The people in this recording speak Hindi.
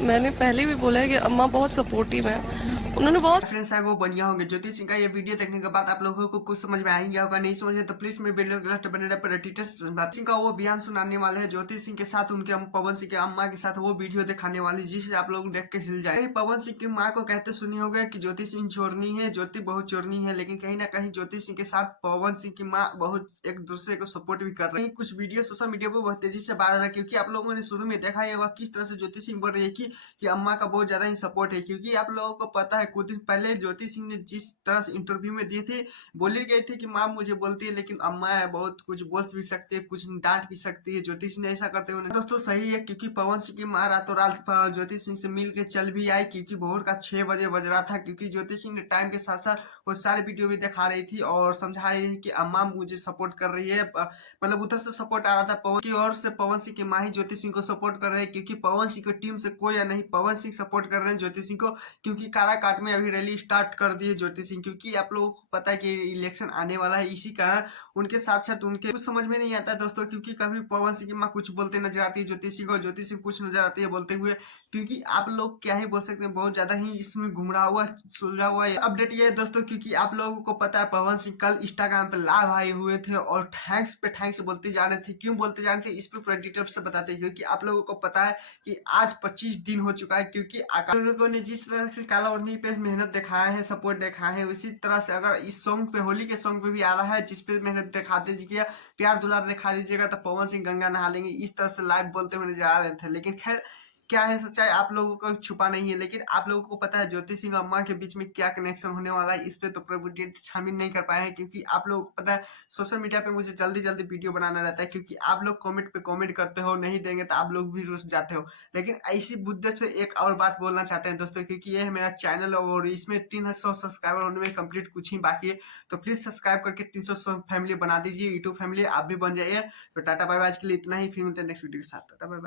मैंने पहले भी बोला है कि अम्मा बहुत सपोर्टिव है। उन्होंने बहुत फ्रेंड्स है वो बढ़िया होंगे। ज्योति सिंह का ये वीडियो देखने के बाद आप लोगों को कुछ समझ में आएंगे होगा, नहीं समझे तो प्लीज मेरे वीडियो को लास्ट बने पर टीचर्स सिंह का वो बयान सुनाने वाले हैं ज्योति सिंह के साथ, उनके पवन सिंह के अम्मा के साथ वो वीडियो दिखाने वाली, जिसे आप लोग देख के हिल जाए। पवन सिंह की माँ को कहते सुनी होगा कि ज्योति सिंह चोरनी है, ज्योति बहुत चोरनी है, लेकिन कहीं ना कहीं ज्योति सिंह के साथ पवन सिंह की माँ बहुत एक दूसरे को सपोर्ट भी कर रही है। कुछ वीडियो सोशल मीडिया पर बहुत तेजी से वायरल है, क्योंकि आप लोगों ने शुरू में देखा ही होगा किस तरह से ज्योति सिंह बोल रही है कि अम्मा का बहुत ज्यादा ही सपोर्ट है। क्योंकि आप लोगों को पता है कुछ दिन पहले ज्योति सिंह ने जिस तरह से इंटरव्यू में दिए थे, बोली गई थी कि माँ मुझे बोलती है लेकिन अम्मा है बहुत कुछ बोल भी सकती है, कुछ डांट भी सकती है। ज्योति सिंह ने ऐसा करते हुए दोस्तों सही है, क्योंकि पवन सिंह की माँ रातों रात ज्योति सिंह से मिल के चल भी आई, क्योंकि भोर का 6 बजे बज रहा था। क्योंकि ज्योति सिंह ने टाइम के साथ साथ वो सारे वीडियो भी दिखा रही थी और समझा रही थी कि अम्मा मुझे सपोर्ट कर रही है। मतलब उधर से सपोर्ट आ रहा था पवन की ओर से, पवन सिंह की माँ ही ज्योति सिंह को सपोर्ट कर रहे हैं, क्योंकि पवन सिंह की टीम से कोई या नहीं, पवन सिंह सपोर्ट कर रहे हैं ज्योति सिंह को। क्योंकि काराकाट में अभी रैली स्टार्ट कर दी है ज्योति सिंह, क्योंकि आप लोगों को पता है कि इलेक्शन आने वाला है, इसी कारण उनके साथ साथ उनके कुछ समझ में नहीं आता है दोस्तों। क्योंकि कभी पवन सिंह की माँ कुछ बोलते नजर आती है ज्योति सिंह को, ज्योति सिंह कुछ नजर आती है बोलते हुए। क्योंकि आप लोग क्या ही बोल सकते हैं, बहुत ज्यादा ही इसमें घुमरा हुआ सुलझा हुआ अपडेट ये है दोस्तों। क्योंकि आप लोगों को पता है पवन सिंह कल इंस्टाग्राम पे लाइव आए हुए थे और थैंक्स पे थैंक्स बोलते जा रहे थे। क्यों बोलते जा रहे थे इस पे पूरा डिटेल से बताते हैं, क्योंकि आप लोगों को पता है कि आज 25 दिन हो चुका है। क्योंकि लोगों ने जिस तरह से काला ओढ़नी पे मेहनत दिखाया है, सपोर्ट दिखाया है, उसी तरह से अगर इस सॉन्ग पे होली के सॉन्ग पे भी आ रहा है जिसपे मेहनत दिखा दीजिएगा, प्यार दुलार दिखा दीजिएगा, तो पवन सिंह गंगा नहा लेंगे, इस तरह से लाइव बोलते हुए नजर आ रहे थे। लेकिन खैर क्या है सच्चाई आप लोगों को छुपा नहीं है। लेकिन आप लोगों को पता है ज्योति सिंह और अम्मा के बीच में क्या कनेक्शन होने वाला है, इस पे तो प्रभु डेट शामिल नहीं कर पाए हैं। क्योंकि आप लोगों को पता है सोशल मीडिया पे मुझे जल्दी जल्दी वीडियो बनाना रहता है, क्योंकि आप लोग कमेंट पे कमेंट करते हो, नहीं देंगे तो आप लोग भी रुस जाते हो। लेकिन ऐसी बुद्ध से एक और बात बोलना चाहते हैं दोस्तों, क्योंकि ये है मेरा चैनल और इसमें 300 सब्सक्राइबर होने में कंप्लीट कुछ ही बाकी है। तो प्लीज सब्सक्राइब करके 300 फैमिली बना दीजिए, यूट्यूब फैमिली आप भी बन जाइए। तो टाटा बाय बाय, आज के लिए इतना ही, फिर मिलते हैं नेक्स्ट वीडियो के साथ। Tata bye bye.